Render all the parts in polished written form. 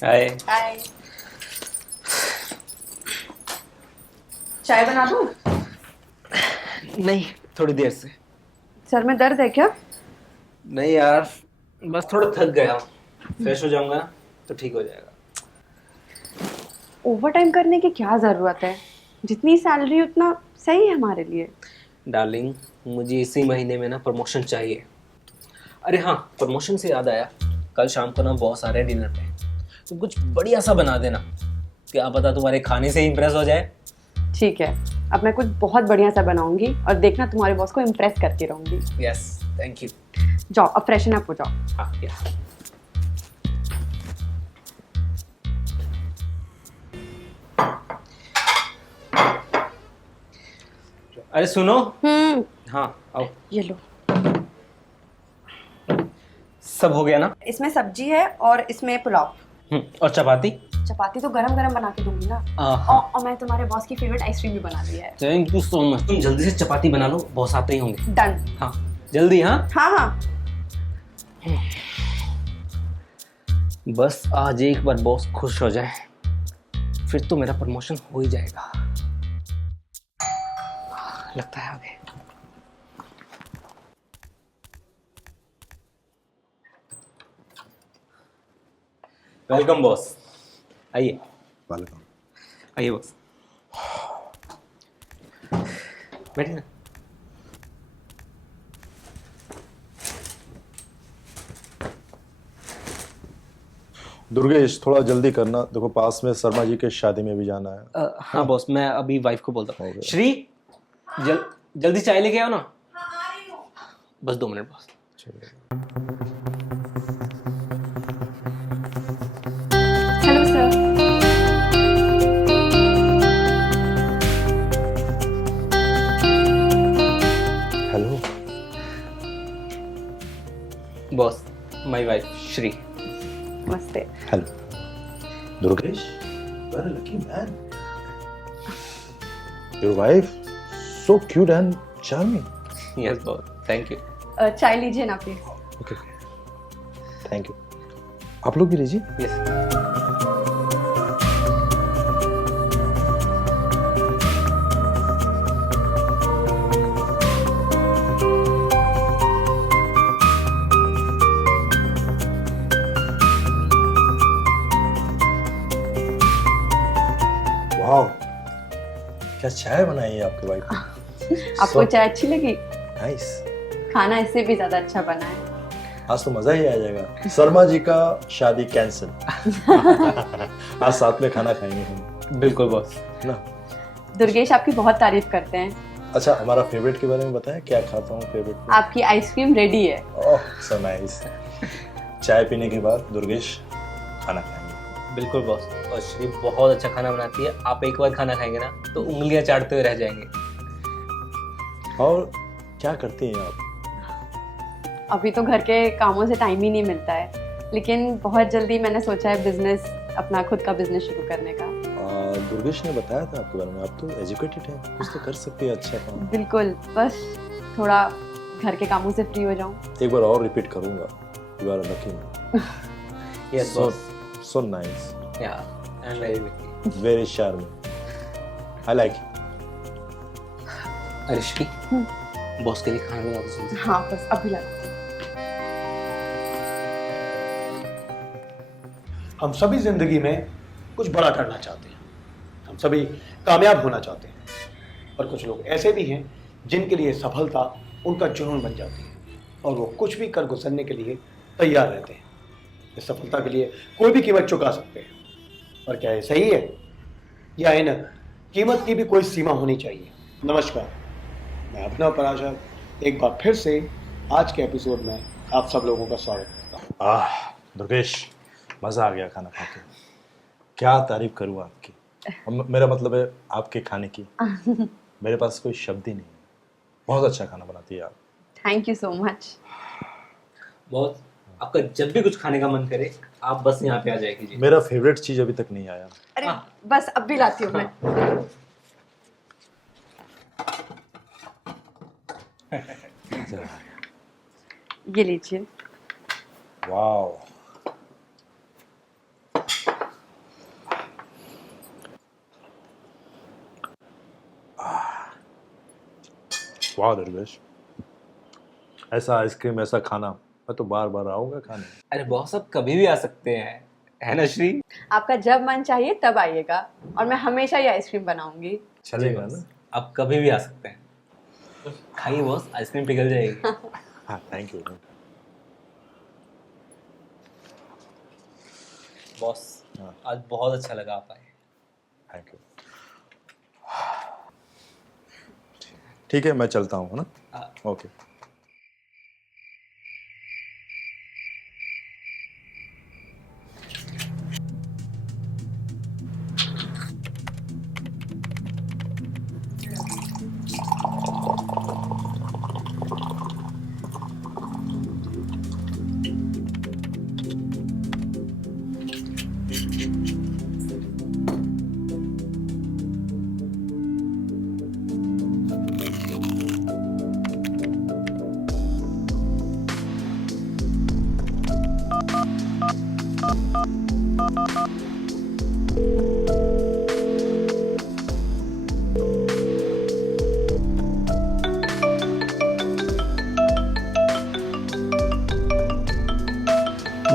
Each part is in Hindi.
हाय। हाय। चाय बना दूं? नहीं, थोड़ी देर से। सर में दर्द है क्या? नहीं यार, बस थोड़ा थक गया हूँ। फ्रेश हो जाऊंगा ना तो ठीक हो जाएगा। ओवर टाइम करने की क्या जरूरत है? जितनी सैलरी उतना सही है हमारे लिए। डार्लिंग, मुझे इसी महीने में ना प्रमोशन चाहिए। अरे हाँ, प्रमोशन से याद आया, कल शाम को ना बॉस आ रहे हैं डिनर पे। तो कुछ बढ़िया सा बना देना, क्या पता तुम्हारे खाने से इम्प्रेस हो जाए। ठीक है, अब मैं कुछ बहुत बढ़िया सा बनाऊंगी और देखना तुम्हारे बॉस को इम्प्रेस करती रहूंगी। Yes, thank you. जाओ अब फ्रेशन अप हो जाओ। हाँ या। अरे सुनो। हम्म। हाँ आओ। ये लो। सब हो गया ना? इसमें सब्जी है और इसमें पुलाव। और चपाती? चपाती तो गरम गरम बना के दूंगी ना। हाँ। और मैं तुम्हारे बॉस की फेवरेट आइसक्रीम भी बना दी है। Thank you so much. तुम जल्दी से चपाती बना लो, बॉस आते ही होंगे। डन। हाँ जल्दी। हाँ हाँ हाँ। बस आज एक बार बॉस खुश हो जाए, फिर तो मेरा प्रमोशन हो ही जाएगा। लगता है आगे। वेलकम बॉस, आइए। वेलकम। आइए बॉस, बैठिए ना। दुर्गेश, थोड़ा जल्दी करना, देखो पास में शर्मा जी के शादी में भी जाना है। हाँ बॉस, मैं अभी वाइफ को बोलता हो हूँ। गया। श्री, जल्दी चाय लेके आओ ना। बस 2 मिनट बॉस। चलिए। Hello sir. Hello. Boss, my wife Shri. नमस्ते। Hello Durgesh, you are a lucky man. Your wife so cute and charming. Yes boss, thank you. चाय लीजिए ना प्लीज। Okay, thank you. आप लोग भी लीजिए। यस। वाह, क्या चाय बनाई है आपकी वाइफ ने। आपको चाय अच्छी लगी? नाइस। खाना इससे भी ज्यादा अच्छा बना है। आज तो मजा ही आ जाएगा। शर्मा जी का शादी कैंसिल। आज साथ में खाना खाएंगे हम। बिल्कुल बॉस। ना। दुर्गेश आपकी बहुत तारीफ करते हैं। अच्छा, हमारा फेवरेट के बारे में बताएं, क्या खाता हूँ फेवरेट में? आपकी आइसक्रीम रेडी है। ओह सो नाइस। चाय पीने के बाद दुर्गेश खाना खाएंगे। बिल्कुल बॉस, और श्री बहुत अच्छा खाना बनाती है। आप एक बार खाना खाएंगे ना तो उंगलियां चाटते हुए रह जाएंगे। और क्या करती हैं आप? अभी तो घर के कामों से टाइम ही नहीं मिलता है, लेकिन बहुत जल्दी मैंने सोचा है बिजनेस, अपना खुद का बिजनेस शुरू करने का। दुर्गेश ने बताया था आपके बारे में, आप तो एजुकेटेड हैं, कुछ तो कर सकती है अच्छा काम। बिल्कुल, बस थोड़ा घर के कामों से फ्री हो जाऊं। एक बार और रिपीट करूंगा, you are lucky man. Yes boss. So nice, yeah, I am very lucky. Very charming, I like. अरे श्री, बॉस के लिए खाना बना दो जल्दी। हाँ बस अभी लाती हूँ। हम सभी जिंदगी में कुछ बड़ा करना चाहते हैं, हम सभी कामयाब होना चाहते हैं, पर कुछ लोग ऐसे भी हैं जिनके लिए सफलता उनका जुनून बन जाती है और वो कुछ भी कर गुजरने के लिए तैयार रहते हैं। इस सफलता के लिए कोई भी कीमत चुका सकते हैं, पर क्या ये सही है? या इन कीमत की भी कोई सीमा होनी चाहिए? नमस्कार, मैं अभिनव पराशर एक बार फिर से आज के एपिसोड में आप सब लोगों का स्वागत करता हूँ। दुर्गेश, मजा आ गया खाना खा के। क्या तारीफ करूँ आपकी। मेरा मतलब है आपके खाने की। मेरे पास कोई शब्द ही नहीं है। बहुत अच्छा खाना बनाती है आप। Thank you so much. Boss, आपका जब भी कुछ खाने का मन करे आप बस यहाँ पे आ जाए कीजिए। मेरा फेवरेट चीज अभी तक नहीं आया। अरे बस अब भी लाती हूँ मैं। ये लीजिए। वाओ, वाह दुर्गेश, ऐसा आइसक्रीम, ऐसा खाना, मैं तो बार बार आऊंगा खाने। अरे बॉस, आप कभी भी आ सकते हैं, है ना श्री? आपका जब मन चाहिए तब आइएगा, और मैं हमेशा ये आइसक्रीम बनाऊंगी। चलेगा जी ना? बॉस, आप कभी भी आ सकते हैं। खाइए बॉस, आइसक्रीम पिघल जाएगी। हाँ, थैंक यू। बॉस, हाँ। आज बहुत अच्छा लगा आप आए। Thank you. ठीक है, मैं चलता हूँ, है ना? हाँ। ओके।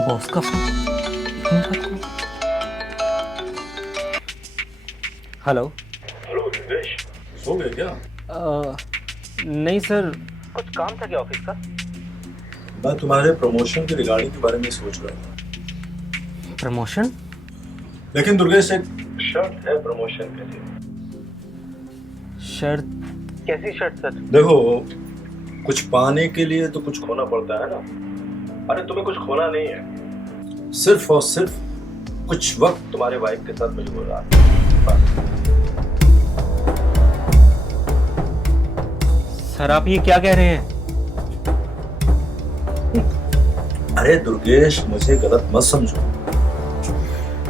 बॉस का फोन इतनी रात को? हेलो। हेलो दुर्गेश, सो गए क्या? नहीं सर, कुछ काम था क्या ऑफिस का? मैं तुम्हारे प्रमोशन के रिगार्डिंग के बारे में सोच रहा था। प्रमोशन? लेकिन दुर्गेश, एक शर्त है प्रमोशन के लिए। शर्त? कैसी शर्त सर? देखो, कुछ पाने के लिए तो कुछ खोना पड़ता है ना। अरे तुम्हें कुछ खोना नहीं है, सिर्फ और सिर्फ कुछ वक्त तुम्हारे वाइफ के साथ मुझे गुजारना है। सर आप ये क्या कह रहे हैं? अरे दुर्गेश, मुझे गलत मत समझो।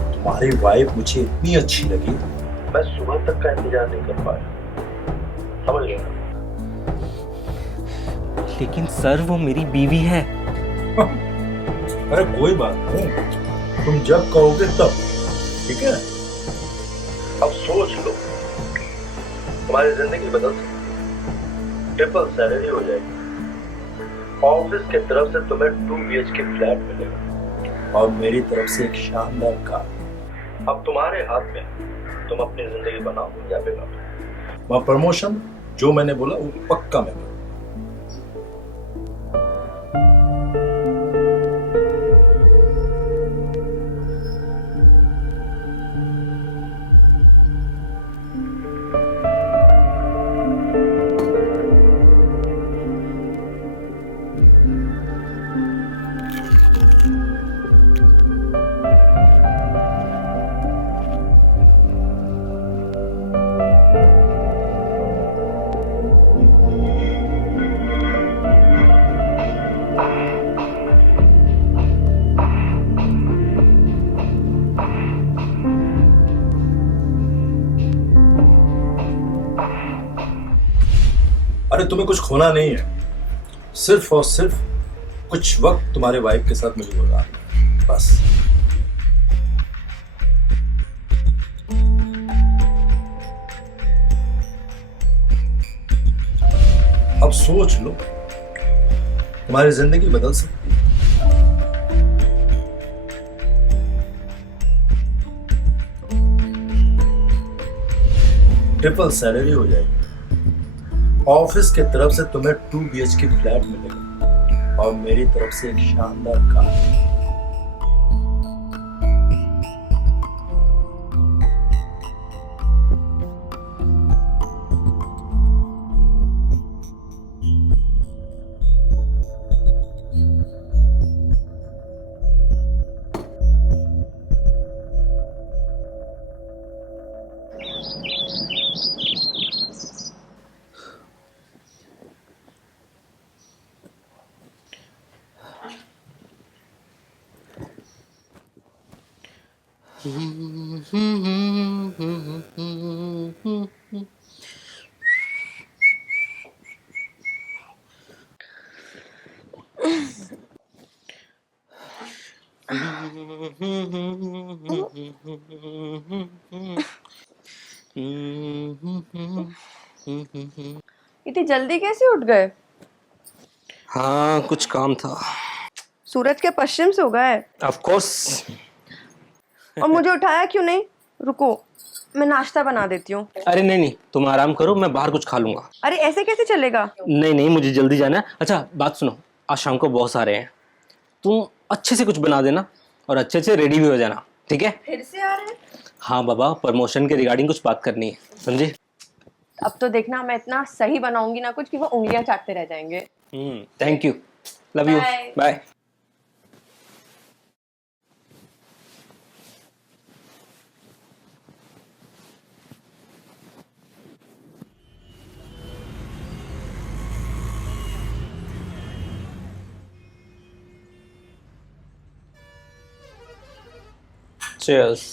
तुम्हारी वाइफ मुझे इतनी अच्छी लगी, मैं सुबह तक का इंतजार नहीं कर पाया, समझ रहे हो? लेकिन सर वो मेरी बीवी है। अरे कोई बात नहीं, तुम जब कहोगे तब, ठीक है? अब सोच लो, तुम्हारी जिंदगी बदल सकती है, ट्रिपल सैलरी हो जाएगी, ऑफिस की तरफ से तुम्हें 2 BHK फ्लैट मिलेगा और मेरी तरफ से एक शानदार कार। अब तुम्हारे हाथ में, तुम अपनी जिंदगी बनाओ या बिगाड़ो। वह प्रमोशन जो मैंने बोला वो पक्का मैं करूँ। अरे तुम्हें कुछ खोना नहीं है, सिर्फ और सिर्फ कुछ वक्त तुम्हारे वाइफ के साथ मुझे गुजारना है, बस। अब सोच लो, तुम्हारी जिंदगी बदल सकती है। ट्रिपल सैलरी हो जाएगी, ऑफिस की तरफ से तुम्हें 2 BHK फ्लैट मिलेगा और मेरी तरफ से एक शानदार कार। इतनी जल्दी कैसे उठ गए? हाँ कुछ काम था। सूरज के पश्चिम से उगा है ऑफ कोर्स। और मुझे उठाया क्यों नहीं? रुको, मैं नाश्ता बना देती हूँ। अरे नहीं नहीं, तुम आराम करो, मैं बाहर कुछ खा लूंगा। अरे ऐसे कैसे चलेगा? नहीं नहीं, मुझे जल्दी जाना है। अच्छा बात सुनो, आज शाम को बॉस आ रहे हैं, तुम अच्छे से कुछ बना देना और अच्छे से रेडी भी हो जाना, ठीक है? फिर से आ रहे हैं? हाँ बाबा, प्रमोशन के रिगार्डिंग कुछ बात करनी है, समझे? अब तो देखना मैं इतना सही बनाऊंगी ना कुछ कि वो उंगलियां चाटते रह जाएंगे। Thank you, love you, Bye. Bye. Cheers.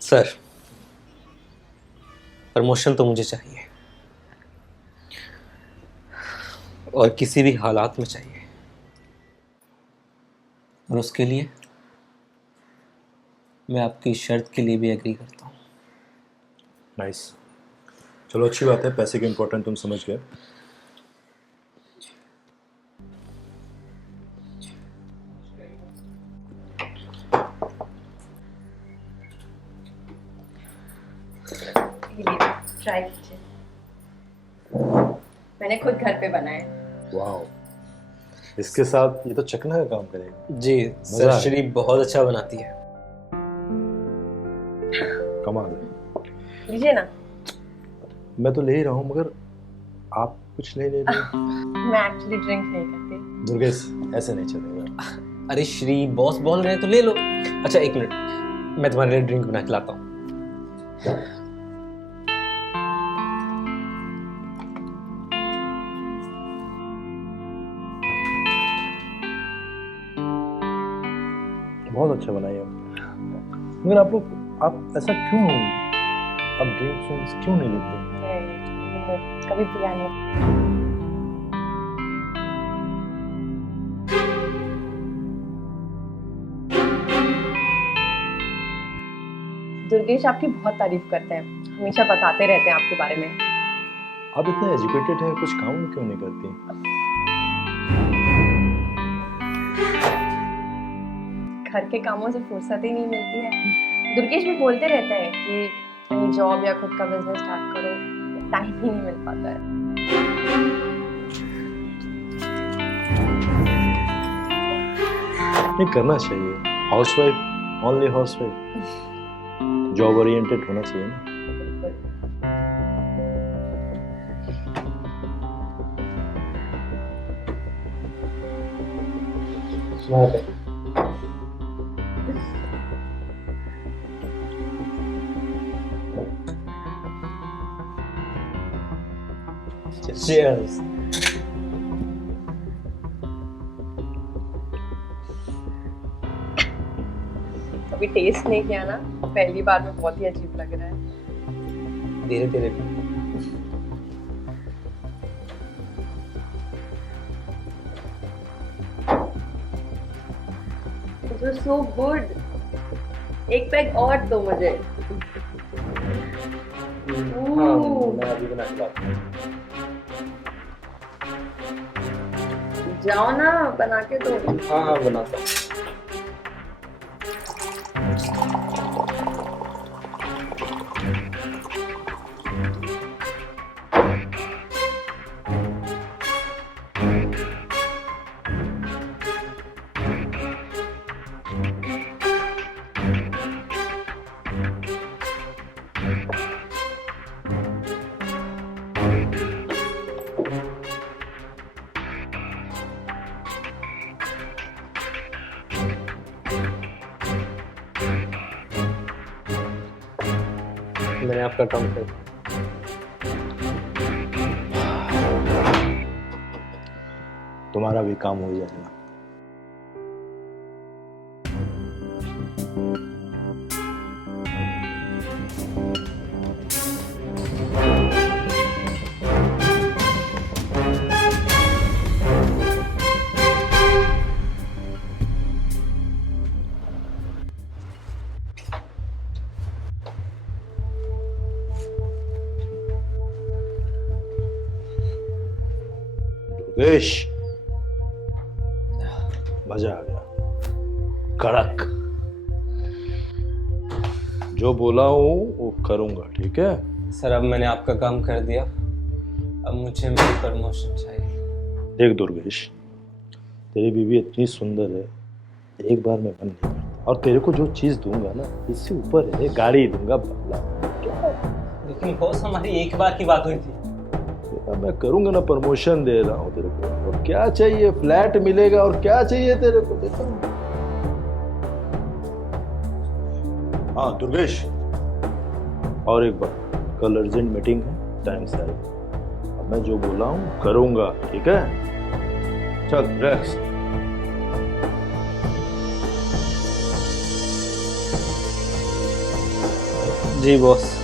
Sir, promotion तो मुझे चाहिए और किसी भी हालात में चाहिए, और उसके लिए मैं आपकी शर्त के लिए भी एग्री करता हूँ। नाइस, चलो अच्छी बात है, पैसे के इम्पोर्टेंट तुम समझ गए। ट्राई कीजिए, मैंने खुद घर पे बनाए। वाह, इसके साथ ये तो चखना का काम करेगा। जी मजा सर, आया। श्री बहुत अच्छा बनाती है। कमाल है। लीजिए ना। मैं तो ले ही रहा हूँ, मगर आप कुछ नहीं ले रहे। मैं एक्चुअली ड्रिंक नहीं करती। दुर्गेश, ऐसे नहीं चलेगा। अरे श्री, बॉस बोल रहे हैं तो ले लो। अच्छा एक मिनट, मैं तुम्हारे लिए ड्रिंक बना के लाता हूँ। बहुत अच्छा बनाया, मगर आप ऐसा क्यों, आप ड्रिंक्स क्यों नहीं लेते? कभी पिया नहीं। दुर्गेश आपकी बहुत तारीफ करते हैं, हमेशा बताते रहते हैं आपके बारे में। आप इतना एजुकेटेड हैं, कुछ काम क्यों नहीं करती? घर के कामों से फुर्सत ही नहीं मिलती है। दुर्गेश भी बोलते रहते हैं कि कहीं जॉब या खुद का बिजनेस स्टार्ट करो, टाइम ही नहीं मिल पाता है। नहीं करना चाहिए, housewife, only housewife, job oriented होना चाहिए ना। Cheers. कभी टेस्ट नहीं किया ना, पहली बार में बहुत ही अजीब लग रहा है। धीरे धीरे। It was so good. एक पैक और दो मुझे। मैं अभी बना के लाता हूँ। जाओ ना, बना के दो। हाँ हाँ बनाता हूँ। मैंने आपका काम कर। तुम्हारा भी काम हो जाएगा। दुर्गेश, मजा आ गया, कड़क। जो बोला हूं वो करूंगा, ठीक है? सर अब मैंने आपका काम कर दिया, अब मुझे मेरी प्रमोशन चाहिए। देख दुर्गेश, तेरी बीवी इतनी सुंदर है, एक बार में मन नहीं करता। और तेरे को जो चीज दूंगा ना, इससे ऊपर है, गाड़ी दूंगा, बंगला। लेकिन बॉस हमारी एक बार की बात हुई थी। मैं करूंगा ना, प्रमोशन दे रहा हूँ तेरे को। और क्या चाहिए? फ्लैट मिलेगा, और क्या चाहिए तेरे को? देखो। हाँ दुर्गेश, और एक बात, कल अर्जेंट मीटिंग है, टाइम से आएगा। अब मैं जो बोला हूँ करूंगा, ठीक है? चल रेस्ट। जी बॉस।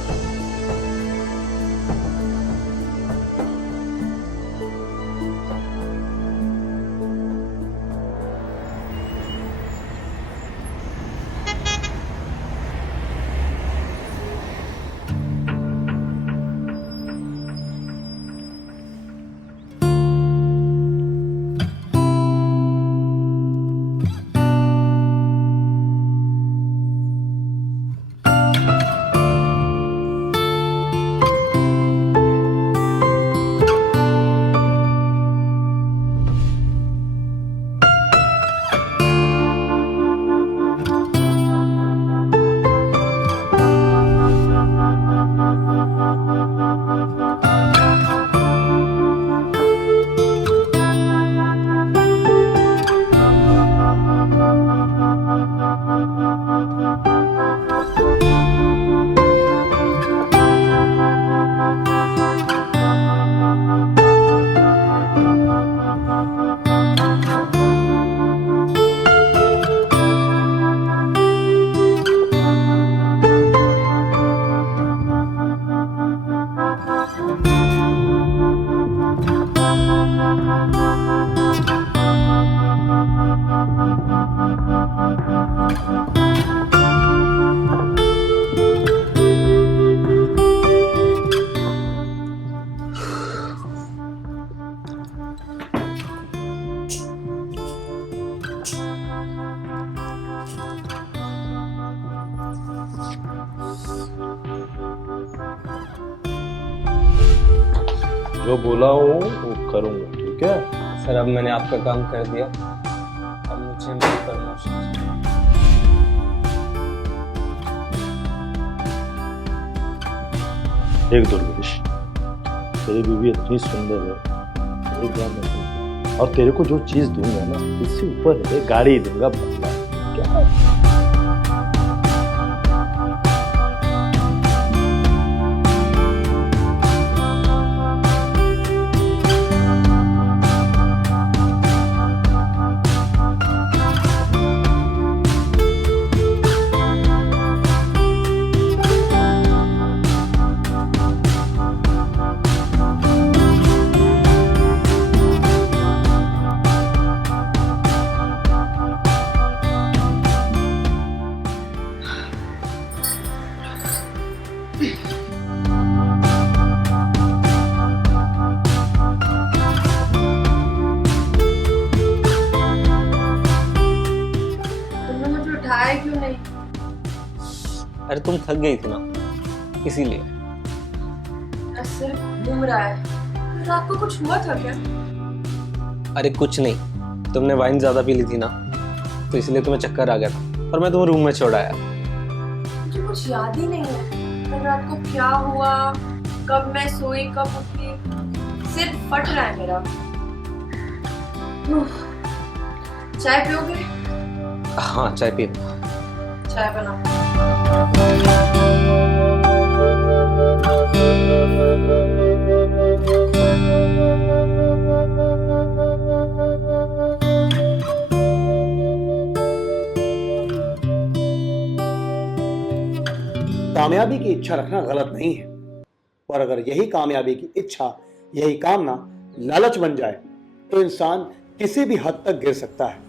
जो बोला हूँ वो करूंगा, ठीक है? सर अब मैंने आपका काम कर दिया, अब मुझे मेरी प्रमोशन चाहिए। देख दुर्गेश, तेरी बीवी इतनी सुंदर है, एक बार में। और तेरे को जो चीज दूंगा ना, इससे ऊपर है, गाड़ी दूंगा, बंगला। क्या? तुमने मुझे उठाया क्यों नहीं? अरे तुम थक गई थी ना, इसीलिए। सिर घूम रहा है। रात को कुछ हुआ था क्या? अरे कुछ नहीं, तुमने वाइन ज्यादा पी ली थी ना, तो इसलिए तुम्हें चक्कर आ गया था, और मैं तुम्हें रूम में छोड़ आया। मुझे कुछ याद ही नहीं है कल रात को क्या हुआ, कब मैं सोई, कब उठी। सिर फट रहा है मेरा। उफ, चाय पियोगे? हाँ चाय पियो। चाय बनाओ। कामयाबी की इच्छा रखना गलत नहीं है, और अगर यही कामयाबी की इच्छा, यही कामना लालच बन जाए तो इंसान किसी भी हद तक गिर सकता है।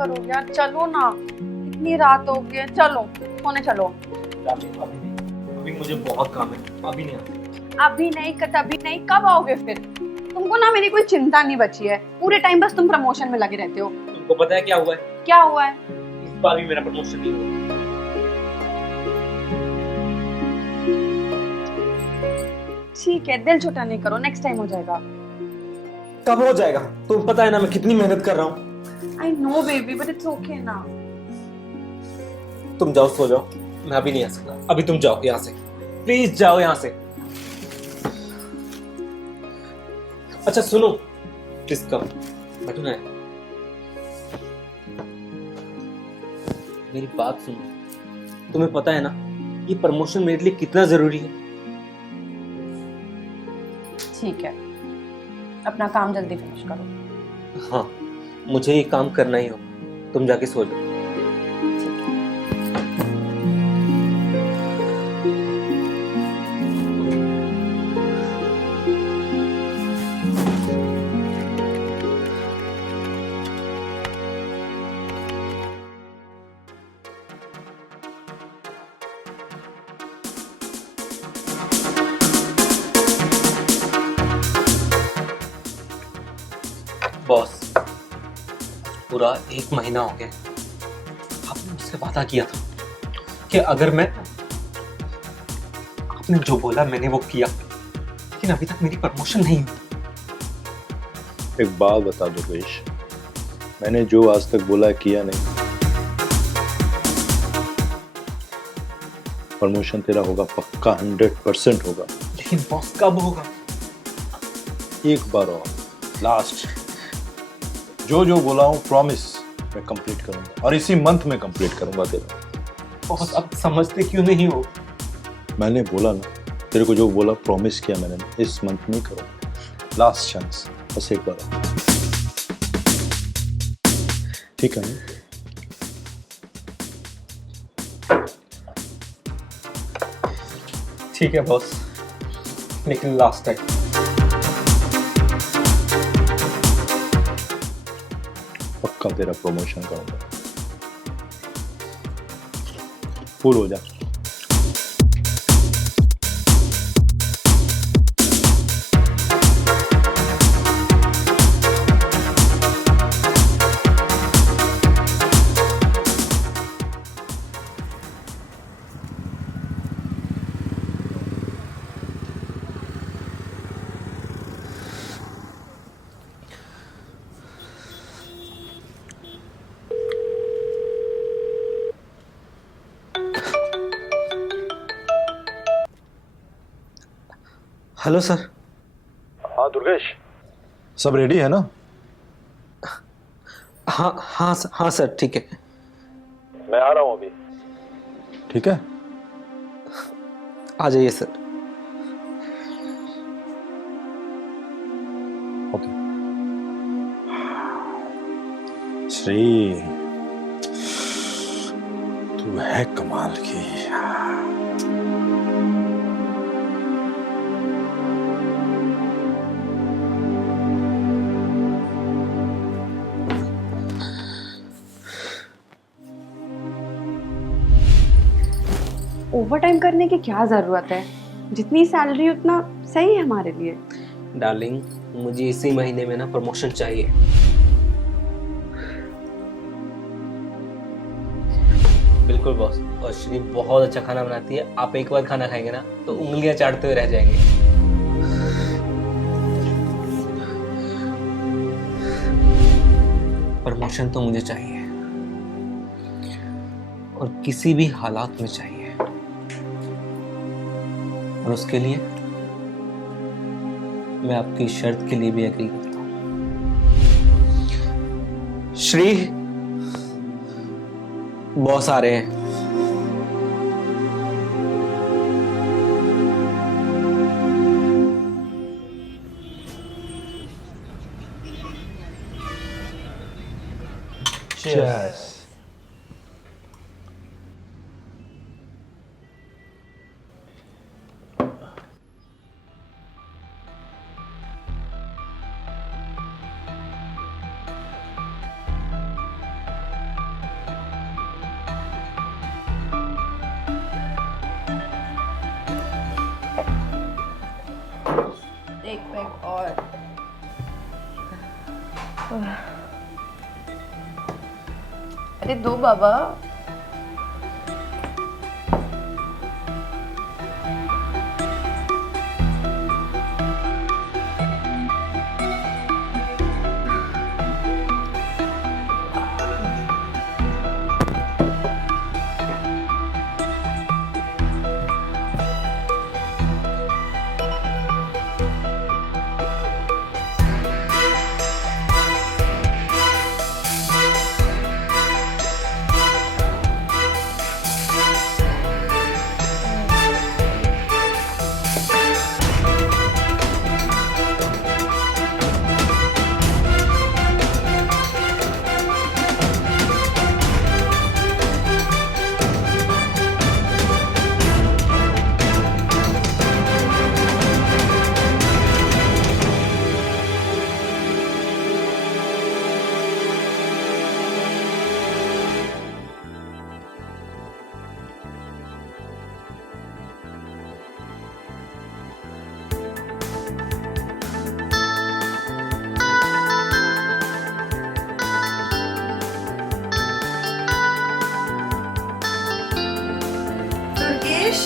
करोगे यार, चलो ना, इतनी रात हो गई है, चलो सोने चलो। अभी मुझे बहुत काम है, अभी नहीं आता। अभी नहीं, कभी नहीं, कब आओगे फिर? तुमको ना मेरी कोई चिंता नहीं बची है, पूरे टाइम बस तुम प्रमोशन में लगे रहते हो। तुमको पता है क्या हुआ है? क्या हुआ है? इस बार भी मेरा प्रमोशन नहीं हुआ। ठीक है, दिल छोटा नहीं करो, नेक्स्ट टाइम हो जाएगा। कब हो जाएगा? तुम पता है ना मैं कितनी मेहनत कर रहा हूँ। I know baby, but it's okay ना। तुम जाओ, सो जाओ, मैं अभी नहीं आ सकता। अभी तुम जाओ यहाँ से, प्लीज जाओ यहाँ से। अच्छा सुनो, प्लीज कम, बैठो ना। मेरी बात सुनो, तुम्हें पता है ना ये प्रमोशन मेरे लिए कितना जरूरी है। ठीक है, अपना काम जल्दी फिनिश करो। हाँ, मुझे ये काम करना ही होगा। तुम जाके सो जाओ। बॉस, पूरा 1 महीना हो गया। आपने मुझसे वादा किया था कि अगर मैं, आपने जो बोला मैंने वो किया, लेकिन अभी तक मेरी प्रमोशन नहीं हुई। एक बात बता दो दुर्गेश, मैंने जो आज तक बोला किया नहीं। प्रमोशन तेरा होगा पक्का, 100% होगा। लेकिन बॉस कब होगा? एक बार और, लास्ट। जो जो बोला हूँ प्रॉमिस मैं कंप्लीट करूंगा, और इसी मंथ में कंप्लीट करूंगा तेरा। बॉस अब समझते क्यों नहीं हो? मैंने बोला ना, तेरे को जो बोला प्रॉमिस किया मैंने, इस मंथ में करूंगा। लास्ट चांस, बस एक बार। ठीक है ना? ठीक है बॉस, लेकिन लास्ट टाइम। पक्का तेरा प्रमोशन करूंगा। फुल हो जा। Hello sir. हाँ दुर्गेश, सब रेडी है ना? हाँ सर, ठीक है। मैं आ रहा हूँ अभी। ठीक है, आ जाइए सर। ओके। श्री, तू है कमाल की। ओवर टाइम करने की क्या जरूरत है? जितनी सैलरी उतना सही है हमारे लिए। डार्लिंग, मुझे इसी महीने में ना प्रमोशन चाहिए। बिल्कुल बॉस, और श्री बहुत अच्छा खाना बनाती है। आप एक बार खाना खाएंगे ना तो उंगलियां चाटते हुए रह जाएंगे। प्रमोशन तो मुझे चाहिए, और किसी भी हालात में चाहिए। और उसके लिए मैं आपकी शर्त के लिए भी एग्री करता हूं। श्री, बॉस आ रहे हैं। Cheers. एक और। अरे दो बाबा। दुर्गेश।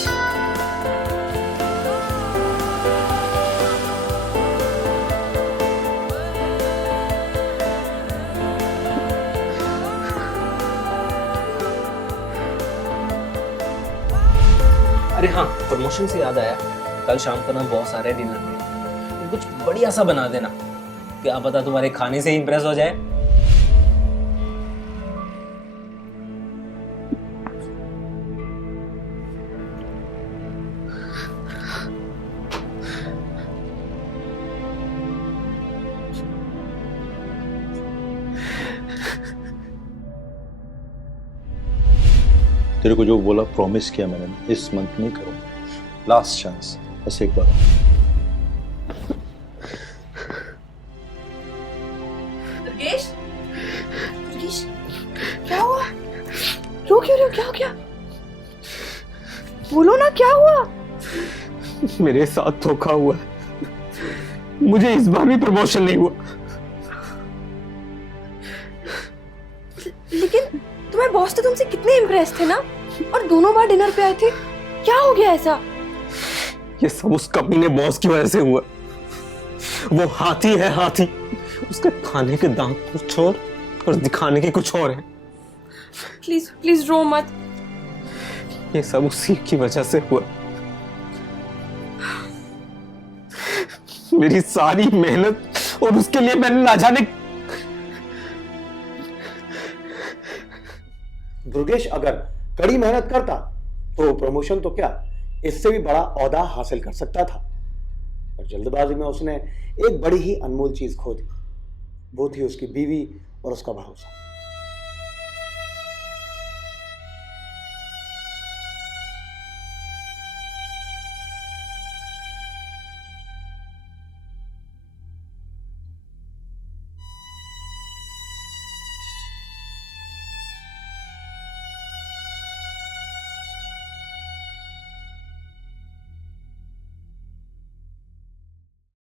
अरे हाँ, प्रमोशन से याद आया, कल शाम को ना बॉस आ रहे हैं डिनर पे, तो कुछ बढ़िया सा बना देना, क्या पता तुम्हारे खाने से इंप्रेस हो जाए। तेरे को जो बोला, प्रॉमिस किया मैंने, इस मंथ नहीं करूंगा, लास्ट चांस, बस एक बार। दुर्गेश, दुर्गेश, क्या हुआ? रो क्यों रहे हो? क्या हो गया? बोलो ना, क्या हुआ? मेरे साथ धोखा हुआ है, मुझे इस बार भी प्रमोशन नहीं हुआ। लेकिन तुम्हारे बॉस तो तुमसे कितने इम्प्रेस थे ना, और दोनों बार डिनर पे आए थे। क्या हो गया ऐसा? ये सब उस कमीने बॉस की वजह से हुआ। वो हाथी है, हाथी। उसके खाने के दांत कुछ और दिखाने के कुछ और है। प्लीज प्लीज रो मत। ये सब उसी की वजह से हुआ। मेरी सारी मेहनत, और उसके लिए मैंने ना जाने। दुर्गेश अगर कड़ी मेहनत करता तो प्रमोशन तो क्या, इससे भी बड़ा ओहदा हासिल कर सकता था। और जल्दबाजी में उसने एक बड़ी ही अनमोल चीज खो दी, वो थी उसकी बीवी और उसका भरोसा।